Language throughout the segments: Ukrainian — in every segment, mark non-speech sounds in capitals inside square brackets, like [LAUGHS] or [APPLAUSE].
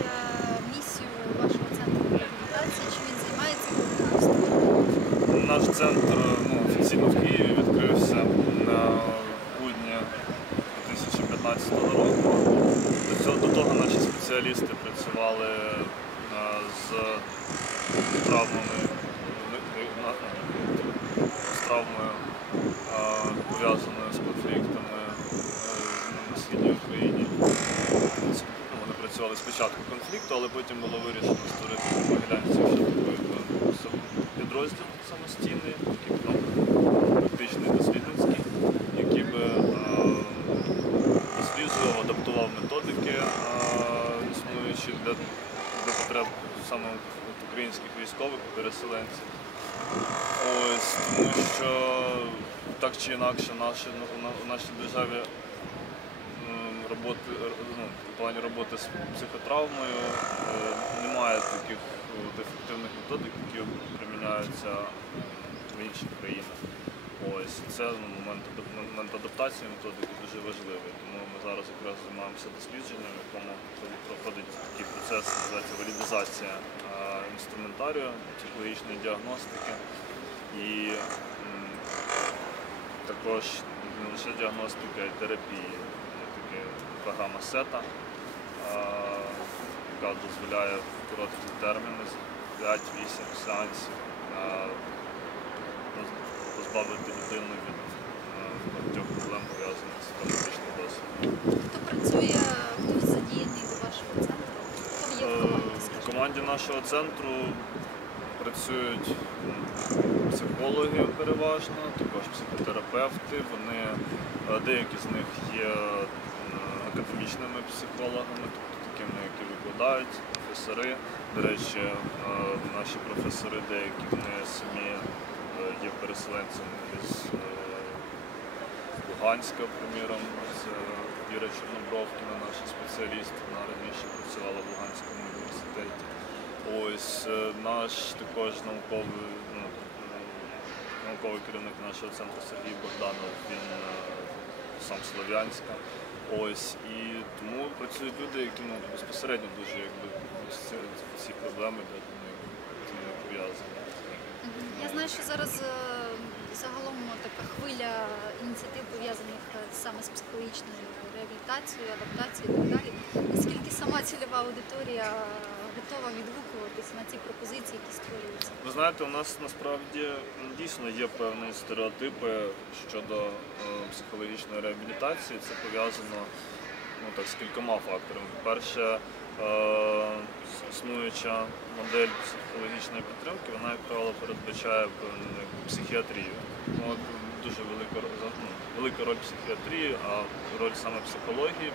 е, місію вашого центру реабілітації, чим він займається? Наш центр ну, офіційно в Києві відкрився на грудні 2015 року. До, цього, до того наші спеціалісти працювали е, з травмами, е, на- з травмою, е, пов'язаною з конфліктами е, на східній Україні. Ну, Вони працювали спочатку конфлікту, але потім було вирішено створити в Могилянці ще такий е, підрозділ самостійний, такий ну, практичний дослідницький, який би е, досліджував, адаптував методики е, існуючі для, для потреб саме от українських військових переселенців. Ось, тому що так чи інакше наші, на- в нашій державі роботи, ну, в плані роботи з психотравмою е, немає таких от, ефективних методик, які приміняються в інших країнах. Ось це ну, момент, момент адаптації методики дуже важливий. Тому ми зараз якраз займаємося дослідженням, в якому проходить такий процес, називається валідизація е, інструментарію психологічної діагностики. І також не лише діагностика і терапії. Є така програма сета, яка дозволяє в короткі терміни, 5-8 сеансів, позбавити людину від багатьох проблем пов'язаних з травматичним досвідом. Хто працює, хто задіяний до вашого центру? Хто є в Е, команді, В команді нашого центру працюють психологи переважно, також психотерапевти. Вони, е, деякі з них є академічними психологами, тобто такими, які викладають, професори. До речі, е, наші професори, деякі вони самі е, є переселенцями е, Луганська, приміром, це Віра Чорнобровкіна, наша спеціаліст, вона раніше працювала в Луганському університеті. Ось е, наш також науковий, ну, науковий керівник нашого центру Сергій Богданов, він е, сам Слов'янська. Ось і тому працюють люди, які ну, безпосередньо дуже якби ці, ці проблеми вони пов'язані. Я знаю, що зараз е, загалом така хвиля ініціатив пов'язаних саме з психологічною реабілітацією, адаптацією і так далі. Наскільки сама цільова аудиторія готова відгукуватися на ці пропозиції, які створюються? Ви знаєте, у нас насправді дійсно є певні стереотипи щодо е, психологічної реабілітації. Це пов'язано ну, так, з кількома факторами. Перше, е, існуюча модель психологічної підтримки, вона, як правило, передбачає психіатрію. Ну, от, дуже велика, ну, велика роль психіатрії, а роль саме психології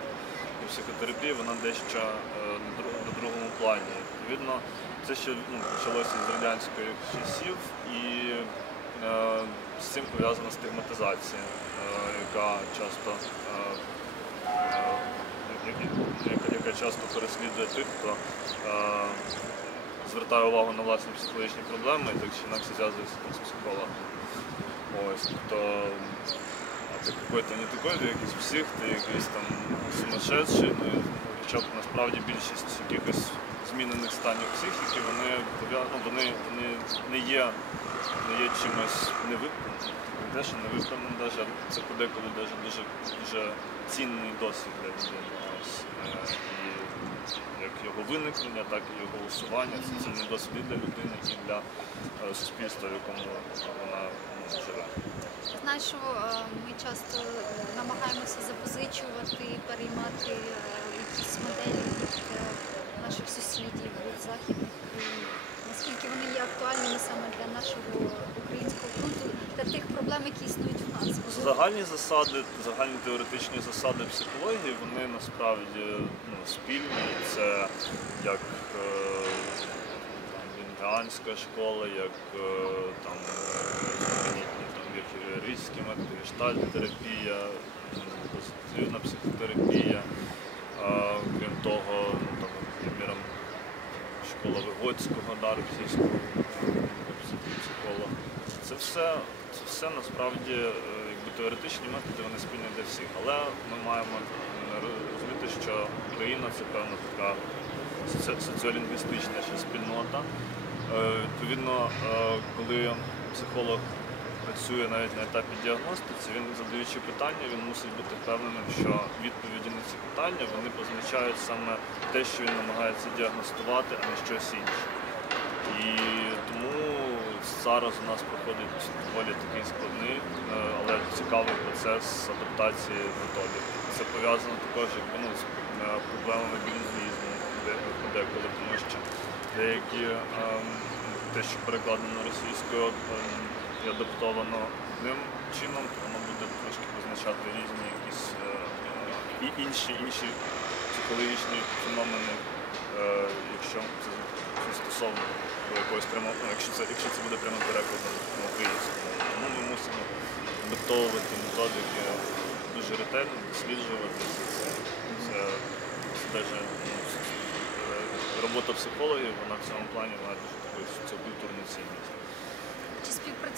і психотерапії вона дещо е, на друг- на другому плані. Відповідно, це ще ну, почалося з радянських часів і е, з цим пов'язана стигматизація, е, яка часто е, е, яка, яка часто переслідує тих, хто е, звертає увагу на власні психологічні проблеми і так чи інакше зв'язується з психологом. Ось, а ти какой-то не такой, ти якийсь псих, ти якийсь там сумасшедший, ну, і, хоча б насправді більшість якихось змінених станів психіки, вони, ну, вони, вони не є, не є чимось невиправним. Не те, що невиправним, даже, це подеколи даже дуже, дуже цінний досвід для людини. Ось, е, і як його виникнення, так і його усування. Це цінний досвід для людини і для е, суспільства, в якому вона живе. Знаю, що е, ми часто намагаємося запозичувати, переймати е, якісь моделі від е, наших сусідів, від західних країн. Наскільки вони є актуальними саме для нашого українського ґрунту, для тих проблем, які існують в нас? Загальні засади, загальні теоретичні засади психології, вони насправді ну, спільні. Це як е, там, вінгіанська школа, як е, там, там, методи, гештальт-терапія, м, позитивна психотерапія. Крім того, ну, там, приміром, школа Вигодського, Дарвзійського психолога. Це все, це все насправді е, якби, теоретичні методи, вони спільні для всіх. Але ми маємо е, розуміти, що Україна це певна така соціолінгвістична ще спільнота. Е, Відповідно, коли психолог працює навіть на етапі діагностиці, він задаючи питання, він мусить бути впевненим, що відповіді на ці питання вони позначають саме те, що він намагається діагностувати, а не щось інше. І тому зараз у нас проходить доволі такий складний, е, але цікавий процес адаптації методик. Це пов'язано також ну, з е, проблемами лінгвізму де- деколи, тому що деякі ем, те, що перекладено російською ем, адаптовано одним чином, воно буде трошки позначати різні якісь е, і інші, інші психологічні феномени, е, якщо це стосовно якогось прямо, ну, якщо це, якщо це буде прямим перекладом на українську. Тому ми мусимо адаптовувати методики дуже ретельно, досліджувати це. Це, теж ну, е, робота психологів, вона в цьому плані має дуже таку соціокультурну цінність.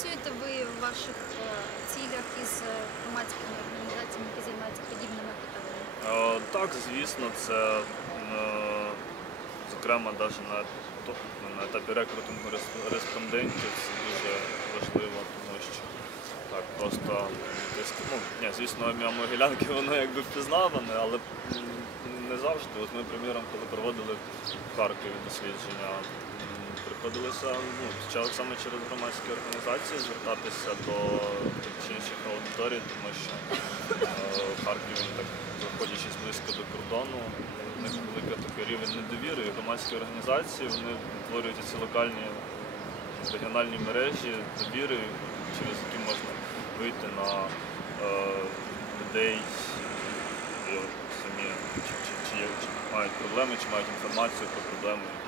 Чи співпрацюєте ви в ваших е, цілях із е, громадськими організаціями, які займаються подібними питаннями? Е, Так, звісно, це зокрема навіть на, на етапі рекрутингу респондентів це дуже важливо, тому що так просто десь, ну, ні, звісно, ім'я Могилянки воно якби впізнаване, але не завжди. От ми, приміром, коли проводили в Харкові дослідження, приходилося ну, ча- саме через громадські організації звертатися до чи інших аудиторій, тому що е, Харків він так знаходячись близько до кордону, у них велика такий рівень недовіри. І громадські організації вони створюють ці локальні регіональні мережі довіри, через які можна вийти на е, людей, і самі чи, чи, чи, чи мають проблеми, чи мають інформацію про проблеми, які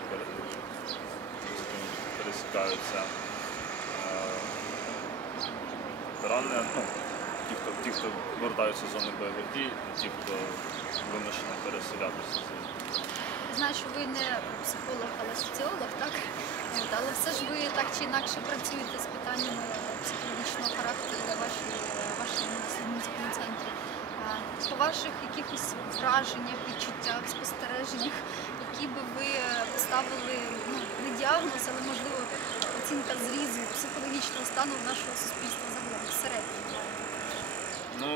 якими пересікаються. Е, Ветерани, ну, ті, хто, ті, хто повертаються з зони бойових дій, ті, хто вимушені переселятися. Знаю, що ви не психолог, але соціолог, так? Але все ж ви так чи інакше працюєте з питаннями психологічного характеру в вашій, вашому центрі. По ваших якихось враженнях, відчуттях, спостереженнях, які би ви поставили ну, не діагноз, але можливо оцінка зрізу психологічного стану нашого суспільства загалом всередині. Ну,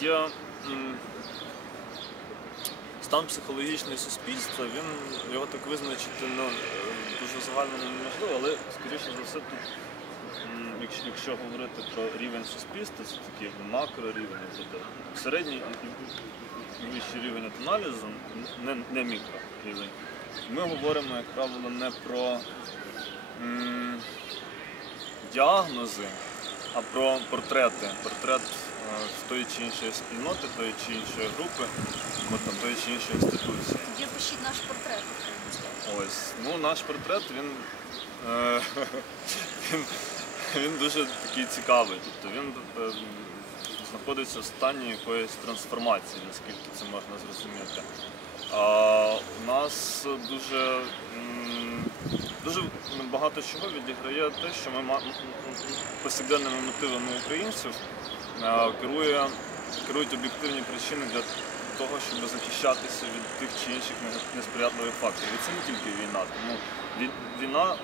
я стан психологічного суспільства, він його так визначити ну, е, дуже загально неможливо, але скоріше за все тут, якщо, якщо говорити про рівень суспільства, це такий макрорівень, тобто середній і- вищий рівень аналізу, не, не мікрорівень. Ми говоримо, як правило, не про діагнози, а про портрети. Портрет е, з тої чи іншої спільноти, тої чи іншої групи, або там тої чи іншої інституції. Тоді опишіть наш портрет. Ось, ну наш портрет він, е, [LAUGHS] він, він дуже такий цікавий. Тобто він е, знаходиться в стані якоїсь трансформації, наскільки це можна зрозуміти. А у нас дуже, м, дуже багато чого відіграє те, що ми повсякденними мотивами українців е, керує, керують об'єктивні причини для того, щоб захищатися від тих чи інших несприятливих факторів. І це не тільки війна. Тому війна,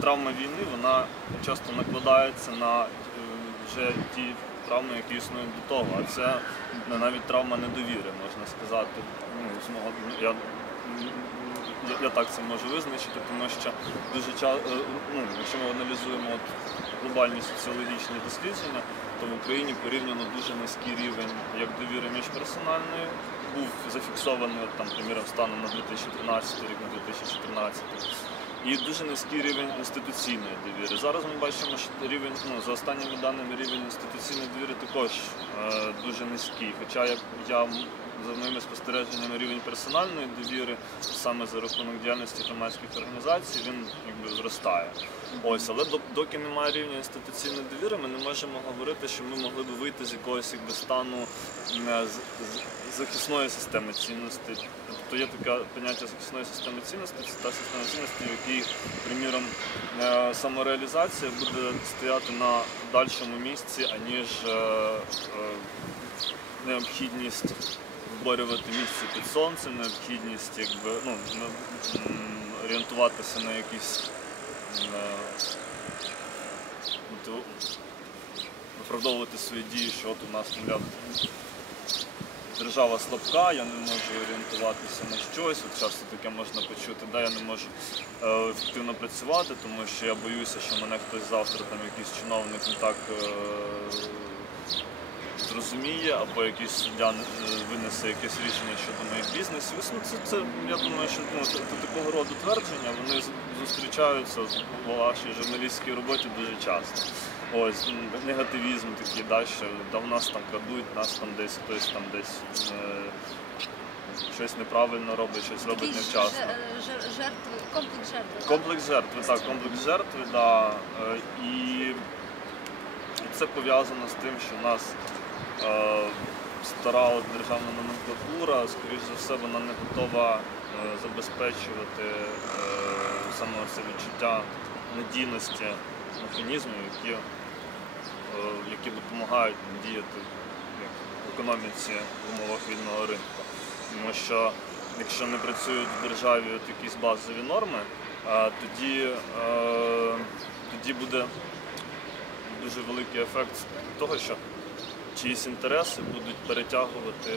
травма війни, вона часто накладається на е, вже ті травми, які існують до того. А це ну, навіть травма недовіри, можна сказати. Ну, я, я, так це можу визначити, тому що дуже часто, ну, якщо ми аналізуємо от глобальні соціологічні дослідження, то в Україні порівняно дуже низький рівень як довіри міжперсональної був зафіксований там, приміром, станом на 2013 рік, на 2014. І дуже низький рівень інституційної довіри. Зараз ми бачимо, що рівень, ну, за останніми даними, рівень інституційної довіри також е, дуже низький. Хоча як я за моїми спостереженнями рівень персональної довіри саме за рахунок діяльності громадських організацій він якби зростає. Ось, але доки немає рівня інституційної довіри, ми не можемо говорити, що ми могли б вийти з якогось якби стану захисної системи цінностей. Тобто є таке поняття захисної системи цінностей, це та система цінностей, в якій, приміром, е, самореалізація буде стояти на дальшому місці, аніж е, е, необхідність виборювати місце під сонцем, необхідність якби, ну, орієнтуватися на якісь на, виправдовувати свої дії, що от у нас, мовляв, держава слабка, я не можу орієнтуватися на щось. От часто таке можна почути, да, я не можу е, ефективно працювати, тому що я боюся, що мене хтось завтра, там якийсь чиновник не так е, зрозуміє, або якийсь суддя е, винесе якесь рішення щодо моїх бізнесів. Ну, Це, це я думаю, що ну, це- це такого роду твердження вони зустрічаються в вашій журналістській роботі дуже часто. Ось негативізм такий, да, що да, в нас там крадуть, нас там десь хтось там десь е, щось неправильно робить, щось робить невчасно. жер- жертви, комплекс жертви. так? Комплекс жертви, так, комплекс жертви, да. Е, І це пов'язано з тим, що в нас е, стара державна номенклатура, скоріш за все, вона не готова е, забезпечувати е, саме це відчуття надійності механізмів, які, е, які допомагають діяти в економіці в умовах вільного ринку. Тому що якщо не працюють в державі от якісь базові норми, тоді, е, тоді буде дуже великий ефект того, що чиїсь інтереси будуть перетягувати,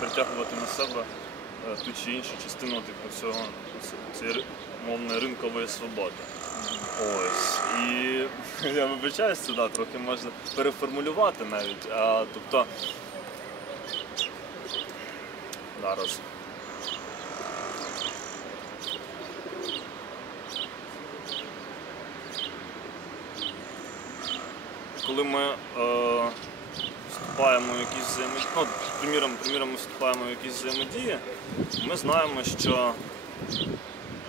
перетягувати на себе е, ту чи іншу частину типу, цього, цієї мовної ринкової свободи. Ось. І [LAUGHS] я вибачаюсь, це да, трохи можна переформулювати навіть. А, тобто зараз. Коли ми е, вступаємо в якісь взаємодії, ну, приміром, приміром, ми вступаємо в якісь взаємодії, ми знаємо, що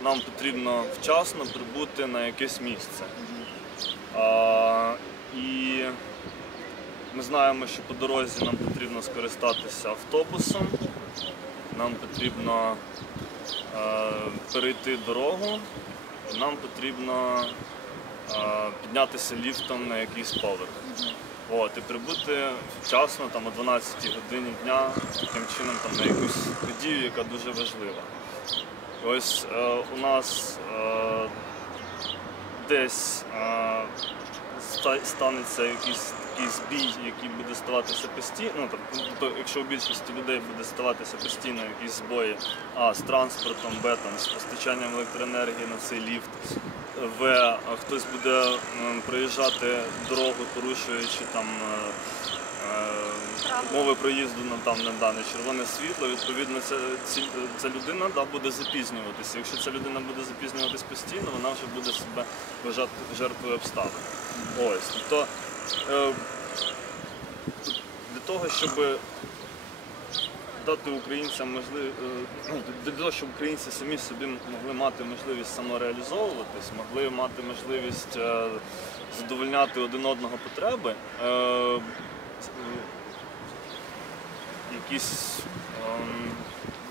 нам потрібно вчасно прибути на якесь місце. А, і ми знаємо, що по дорозі нам потрібно скористатися автобусом, нам потрібно е, перейти дорогу, нам потрібно е, піднятися ліфтом на якийсь поверх. От, і прибути вчасно там, о 12 годині дня, таким чином там, на якусь подію, яка дуже важлива. Ось е, у нас е, десь е, ста- станеться якийсь такий збій, який буде ставатися постійно. Ну, тобто, якщо у більшості людей буде ставатися постійно якісь збої, а з транспортом, б там, з постачанням електроенергії на цей ліфт, в хтось буде проїжджати дорогу, порушуючи там. е, е. Мови проїзду на там на дане червоне світло, відповідно, ця, ця людина да, буде запізнюватися. Якщо ця людина буде запізнюватись постійно, вона вже буде себе вважати жертвою обставин. Ось. Тобто е, для того, щоб дати українцям можливість, для того, щоб українці самі собі могли мати можливість самореалізовуватись, могли мати можливість е, задовольняти один одного потреби. е, якісь ем,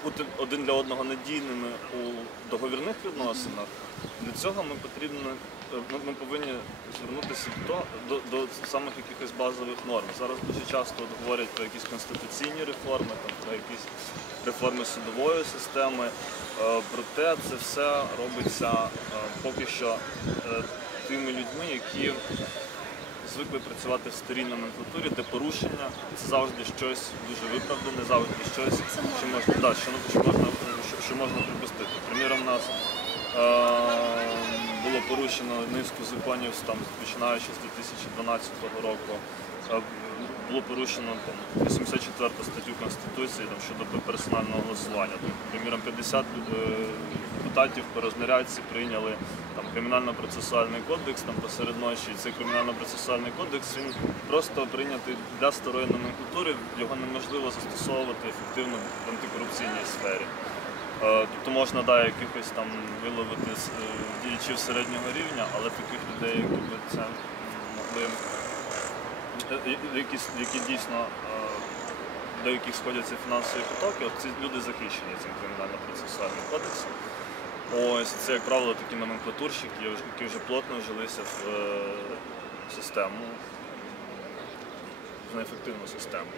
бути один для одного надійними у договірних відносинах, для цього ми потрібно е, ми, ми повинні звернутися до, до, до самих якихось базових норм. Зараз дуже часто от говорять про якісь конституційні реформи, там, про якісь реформи судової системи. Е, Проте це все робиться е, поки що е, тими людьми, які звикли працювати в старій номенклатурі, де порушення це завжди щось дуже виправдане, завжди щось, що можна, да, що, що, можна, що, що можна припустити. Приміром, у нас е, було порушено низку законів, там, починаючи з 2012 року. Е, було порушено там, 84 статтю Конституції там, щодо персонального голосування. Приміром, 50 е, депутатів по рознарядці прийняли кримінально-процесуальний кодекс там, посеред ночі. Цей кримінально-процесуальний кодекс він просто прийнятий для старої номенклатури, його неможливо застосовувати ефективно в антикорупційній сфері. Е, Тобто можна да, якихось там виловити е, діячів середнього рівня, але таких людей, які би це могли е, які, які дійсно до яких сходяться фінансові потоки, от ці люди захищені цим кримінально-процесуальним кодексом. Ось це, як правило, такі номенклатурщики, які вже плотно вжилися в систему, в неефективну систему.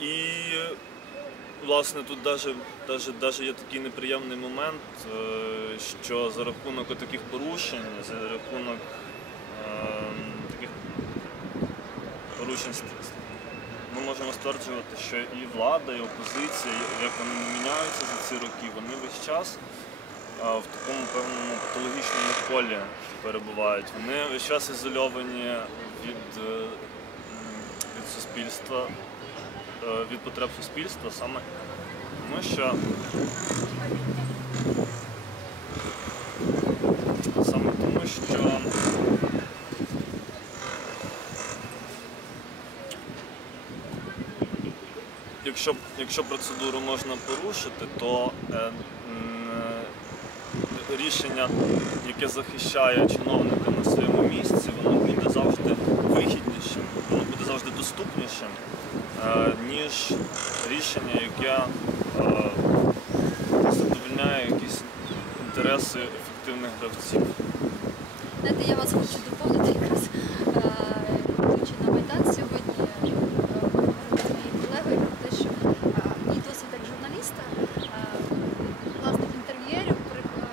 І власне тут даже є такий неприємний момент, е, що за рахунок таких порушень, за рахунок е, таких порушень ми можемо стверджувати, що і влада, і опозиція, як вони не міняються за ці роки, вони весь час в такому певному патологічному колі перебувають. Вони весь час ізольовані від, е, суспільства, е, від потреб суспільства, саме. Тому що саме тому, що якщо, якщо процедуру можна порушити, то е, е, рішення, яке захищає чиновника на своєму місці, воно буде завжди вигіднішим, воно буде завжди доступнішим, е, ніж рішення, яке е, задовольняє якісь інтереси ефективних гравців. Знаєте, я вас хочу доповнити якраз е, на Майдан сьогодні, е, говорила з моєю колегою про те, що е, мій досвід як журналіста, е, власних інтерв'єрів при- е,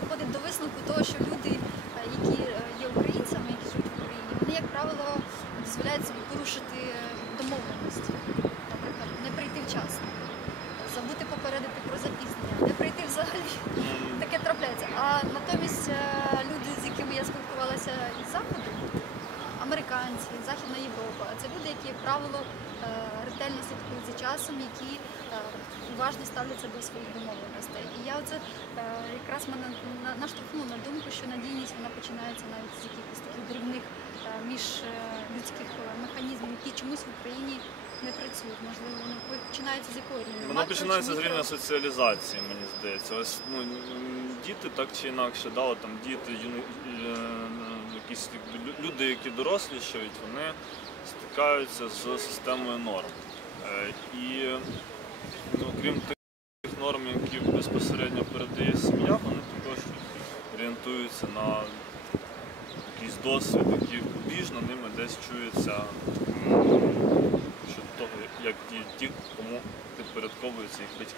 приходить до висновку того, що люди, е, які е, є українцями, які живуть в Україні, вони, як правило, дозволяють собі порушити е, домовленості. Наприклад, не прийти вчасно, забути попередити про запізнення, не прийти взагалі. М, Таке трапляється. А натомість е, люди, з якими я спілкувалася із заходу, американці, Західна Європа, це люди, які, як правило, е, ретельно слідкують за часом, які е, уважно ставляться до своїх домовленостей. І я оце е, якраз мене на- думку, що надійність вона починається навіть з якихось таких дрібних е, міжлюдських е, механізмів, які чомусь в Україні не працюють. Можливо, воно починається з якої рівня? Воно починається з рівня соціалізації, мені здається. Ось ну, діти так чи інакше, да, там діти, юни, е, якісь люди, які дорослішають, вони стикаються з системою норм. Е, І ну, крім тих норм, які безпосередньо передає сім'я, орієнтуються на якийсь досвід, який побіжно ними десь чується щодо того, як діють ті, кому підпорядковуються їх батьки.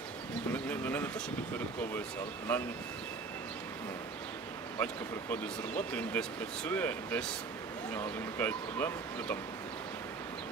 Вони не те, що підпорядковуються, але принаймні ну, батько приходить з роботи, він десь працює, десь в нього виникають проблеми, ну, там,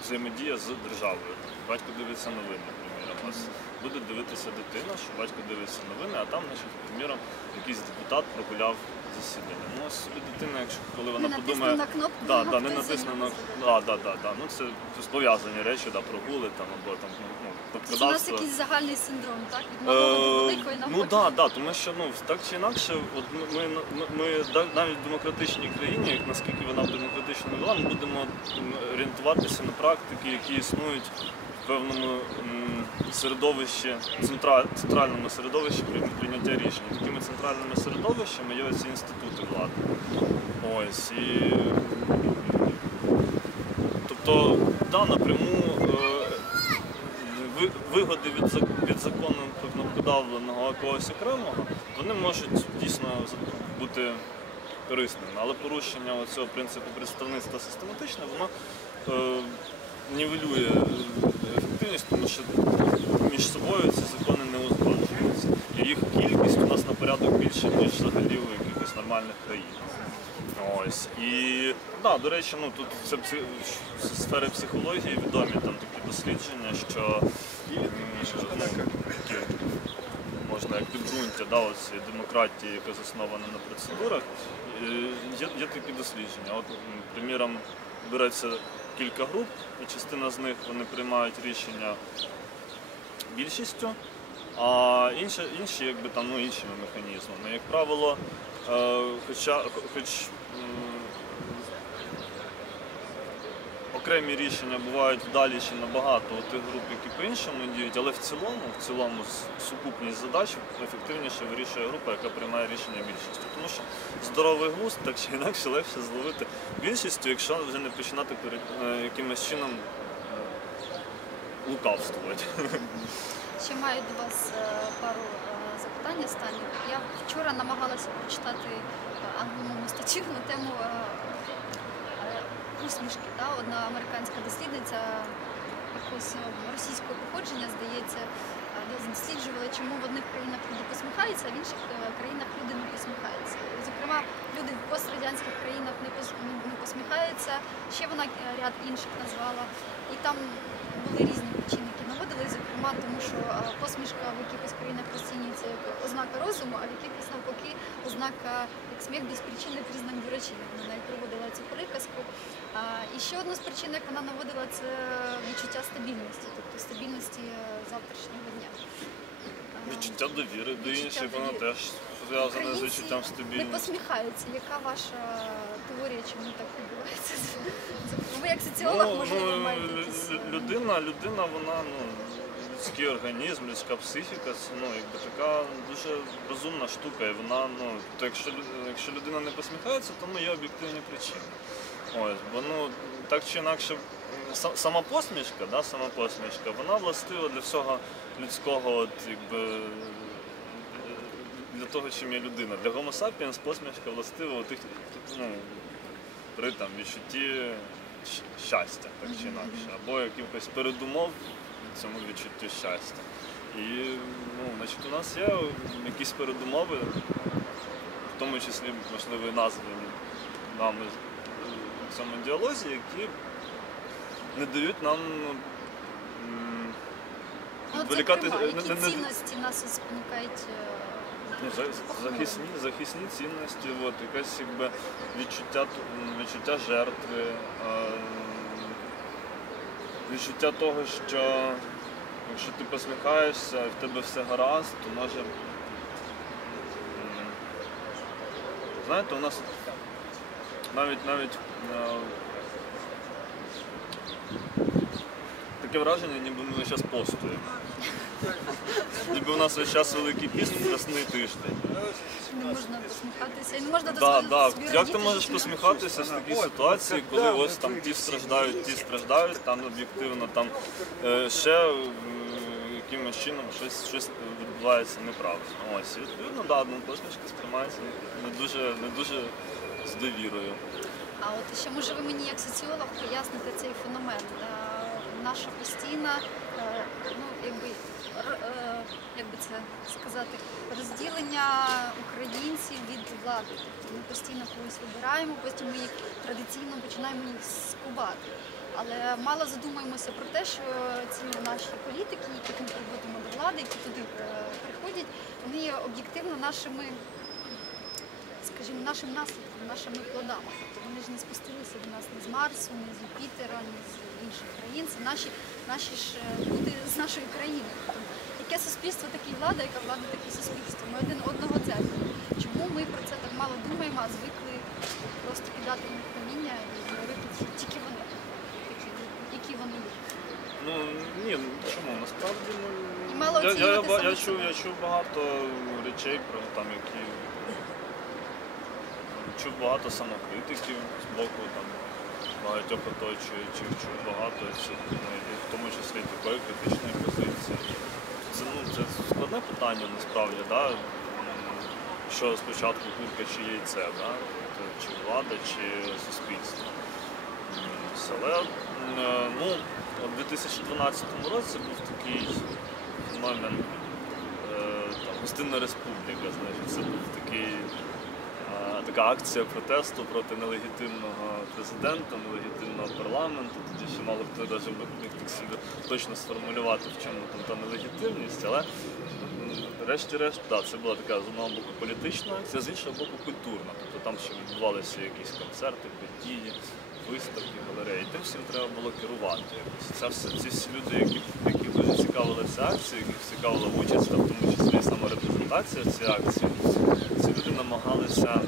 взаємодія з державою. Батько дивиться новини, приміром. У вас буде дивитися дитина, що батько дивиться новини, а там, значить, приміром, якийсь депутат прогуляв засідання. Ну, ось собі дитина, якщо коли вона Не подумає. на кнопку, Да, да, не натисне на да, да, да, да. Ну це пов'язані речі, да, прогули там або там ну, ну, у нас кнопкодавство. якийсь загальний синдром, так? Від малого до Е, великої Ну навпаки. так, да, да, тому що ну так чи інакше, от ми, ми, ми, да- навіть в демократичній країні, як наскільки вона б демократично не була, ми будемо м, орієнтуватися на практики, які існують певному середовищі, центральному середовищі прийняття рішень. Такими центральними середовищами є ці інститути влади. Ось і тобто, да, напряму. е, вигоди від, від закону про кнопкодавленого когось окремого, вони можуть дійсно бути корисними. Але порушення цього принципу представництва систематичне, воно е, нівелює ефективність, тому що між собою ці закони не узгоджуються. І їх кількість у нас на порядок більше, ніж взагалі у якихось нормальних країнах. Ось. І да, до речі, ну тут це пси- сфери психології відомі там такі дослідження, що можна як підґрунтя да, цієї демократії, яка заснована на процедурах. Е, Є, є такі дослідження. От, приміром, береться кілька груп, і частина з них вони приймають рішення більшістю, а інші, інші якби там ну, іншими механізмами. Як правило, е, хоча хоч м, окремі рішення бувають вдаліші набагато у тих груп, які по-іншому діють, але в цілому, в цілому сукупність задач ефективніше вирішує група, яка приймає рішення більшістю. Тому що здоровий глузд так чи інакше легше зловити більшістю, якщо вже не починати перед е, якимось чином е, лукавствувати. Ще маю до вас е, пару запитань останніх. Я вчора намагалася прочитати англомовну статтю на тему усмішки. Да? Одна американська дослідниця якогось е, російського походження, здається, е, досліджували, чому в одних країнах люди посміхаються, а в інших е, країнах люди не посміхаються. Зокрема, люди в пострадянських країнах не пос- не- не посміхаються. Ще вона ряд інших назвала. І там були різні причини, які наводили, зокрема, тому що посмішка в якихось країнах розцінюється як ознака розуму, а в якихось навпаки ознака як сміх без причини признак дурачини. Вона навіть проводила І ще одну з причин, як вона наводила, це відчуття стабільності, тобто стабільності е, завтрашнього дня. Відчуття довіри до інших, воно теж зв'язане з відчуттям Не стабільності. посміхаються. Яка ваша теорія, чому так відбувається? Ви як соціолог, можливо, маєте якісь... е, людина, людина, вона ну людський організм, людська психіка, це ну якби така дуже розумна штука. І вона, ну то якщо якщо людина не посміхається, то ну, є об'єктивні причини. Ось, бо ну так чи інакше, сама посмішка, да, сама посмішка, вона властива для всього людського, от якби. Для того, чим є людина. Для Homo sapiens посмішка властива у тих, ну, при там відчутті щастя, так чи інакше, або якихось передумов цьому відчуттю щастя. І ну, значить, у нас є якісь передумови, в тому числі, можливо, і названі нами в цьому діалозі, які не дають нам Ну, які не- не- цінності нас спонукають е, Ну, захисні, захисні цінності, от, якесь якби відчуття, відчуття жертви, відчуття того, що якщо ти посміхаєшся і в тебе все гаразд, то може. Знаєте, у нас навіть навіть е, таке враження, ніби ми час постуємо. Ніби у нас весь час великий піст, страсний тиждень. не можна посміхатися і не можна Да, дозволити да. собі Як ти радіти можеш посміхатися в такій ситуації, коли ось там ті страждають, ті страждають, там об'єктивно там е, ще м, якимось чином щось, щось відбувається неправильно. Ось і відповідно, да, ну, посмішка сприймається не дуже, не дуже з довірою. А от ще може ви мені як соціолог поясните цей феномен. Е, Наша постійна, е, ну якби е, як би це сказати, розділення українців від влади. Тобто ми постійно когось вибираємо, потім ми їх традиційно починаємо їх скубати. Але мало задумуємося про те, що ці наші політики, яких ми приводимо до влади, які туди приходять, вони є об'єктивно нашими скажімо, нашим наслідком, нашими плодами. Тобто вони ж не спустилися до нас ні з Марсу, ні з Юпітера, ні з інших країн. Це наші, наші ж е, люди з нашої країни. Тобто, яке суспільство, таке й влада, яка влада, таке суспільство. Ми один одного церкви. Чому ми про це так мало думаємо, а звикли просто кидати в каміння і говорити, що тільки вони такі, які вони є. Ну ні, ну чому? Насправді ну І мало я, я, я, оцінювати я, чув, себе. я чув багато речей про там, які чув багато самокритиків з боку там багатьох оточуючих, чув багато ну, в тому числі такої критичної позиції. Це ну це складне питання насправді, да? Що спочатку курка чи яйце, да? Тобто, чи влада, чи суспільство. Але е, ну, у 2012 році був такий феномен е, Гостинна республіка, значить, це був такий, така акція протесту проти нелегітимного президента, нелегітимного парламенту. Тоді ще мало хто навіть міг так собі точно сформулювати, в чому там та нелегітимність, але врешті-решт, да, це була така з одного боку політична акція, з іншого боку культурна. Тобто там ще відбувалися якісь концерти, події, виставки, галереї. Тим всім треба було керувати. Це все, ці всі люди, які, які дуже цікавилися акцією, яких цікавила участь, в тому числі і саме репрезентація в акції, ці люди намагалися.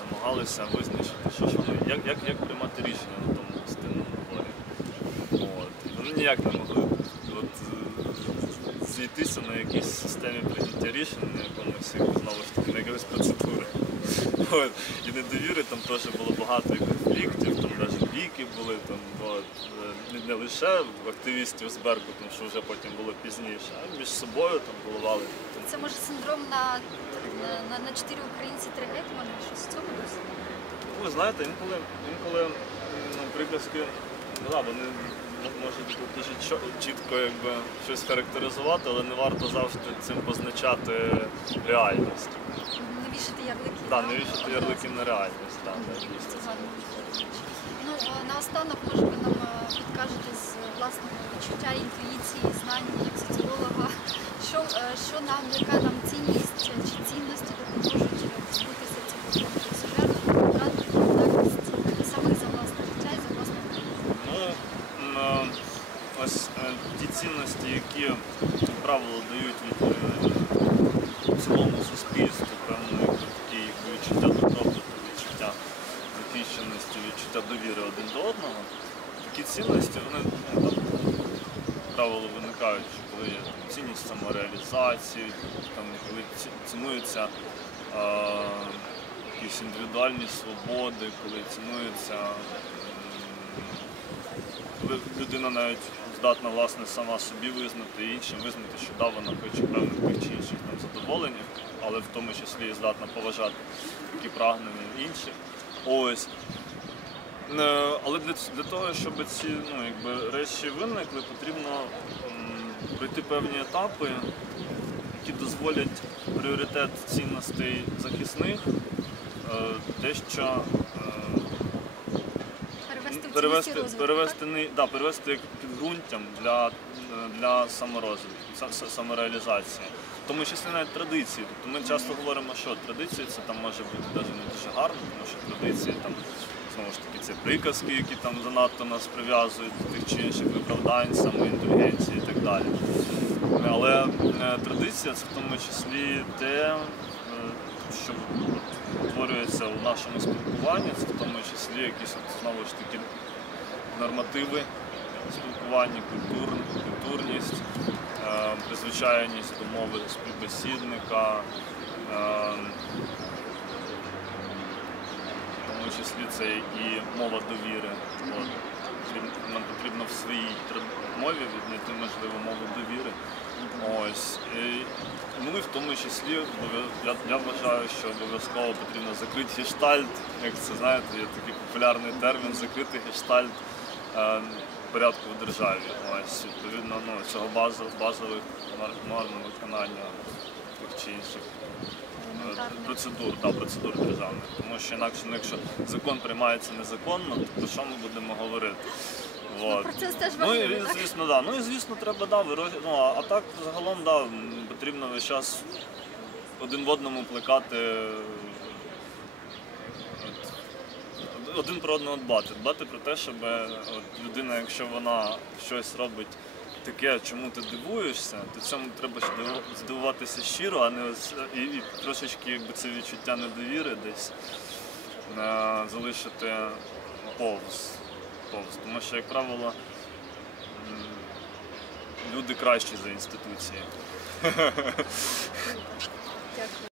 Намагалися визначити, що ж вони, як, як, як приймати рішення на тому гостинному дворі. Вони ніяк не могли от, зійтися на якійсь системі прийняття рішень, на якомусь знову ж таки на якоїсь процедури. От. І недовіри там теж було багато конфліктів, там навіть бійки були, там, от. е, не, лише активістів з Беркутом, що вже потім було пізніше, а між собою там головали. Це може синдром на, на, на, чотири українці три гетьмани, щось досі? Ви знаєте, інколи, інколи м, приказки Ну да, вони можуть дуже чітко якби, щось характеризувати, але не варто завжди цим позначати реальність. Не вішати ярлики. Так, не вішати ярлики на реальність. Так, гарно. Ну, е, наостанок, може, ви нам е, підкажете з власного відчуття, інтуїції, знань як соціолога, що, е, що нам, яка нам цінність е, чи цінності допоможуть е, позбутися цього комплексу жертв, брати відповідальність самих за власне життя і за власне майбутнє. Ну, м, е, ось е, ті цінності, які, як правило, дають від, е, цілому суспільству певне такі якби, відчуття добробуту, відчуття захищеності, відчуття довіри один. Такі цінності, вони ну, там, правило виникають, коли є цінність самореалізації, там, коли ці- цінуються е, якісь індивідуальні свободи, коли цінуються м, коли людина навіть здатна власне сама собі визнати і іншим визнати, що да, вона хоче певних тих чи інших там задоволень, але в тому числі і здатна поважати такі прагнення інших. Ось. Е, Але для, для того, щоб ці ну, якби, речі виникли, потрібно м, пройти певні етапи, які дозволять пріоритет цінностей захисних, е, дещо е, Перевести перевести, розвитку, перевести, не, да, перевести як підґрунтям для, для саморозвитку, са- са- самореалізації. Тому числі навіть традиції. Тобто ми часто говоримо, що традиції це там може бути навіть не дуже гарно, тому що традиції там знову ж таки це приказки, які там занадто нас прив'язують до тих чи інших виправдань, самоіндульгенції і так далі. Але е, традиція це в тому числі те, е, що утворюється у нашому спілкуванні, це в тому числі якісь знову ж таки нормативи спілкування, культур, культурність, е, призвичайність до мови співбесідника. Тому числі це і мова довіри. От. Нам потрібно в своїй мові віднайти можливо мову довіри. Ось. Ну і в тому числі я, я вважаю, що обов'язково потрібно закрити гештальт, як це знаєте, є такий популярний термін закрити гештальт е, порядку в державі. Ось відповідно ну, цього базових норм, виконання тих чи інших. Процедур, да, процедур державних. Тому що інакше, ну, якщо закон приймається незаконно, то про що ми будемо говорити? Вот. Процес теж Ну і важливий, так? звісно, да. Ну і звісно, треба да, виро- ну, а, а так загалом да, потрібно весь час один в одному плекати. е, от, один про одного дбати. Дбати про те, щоб е, от, людина, якщо вона щось робить таке, чому ти дивуєшся, то цьому треба здивуватися щиро, а не і, і трошечки якби, це відчуття недовіри десь е, залишити повз. повз. Тому що, як правило, люди кращі за інституції. Дякую.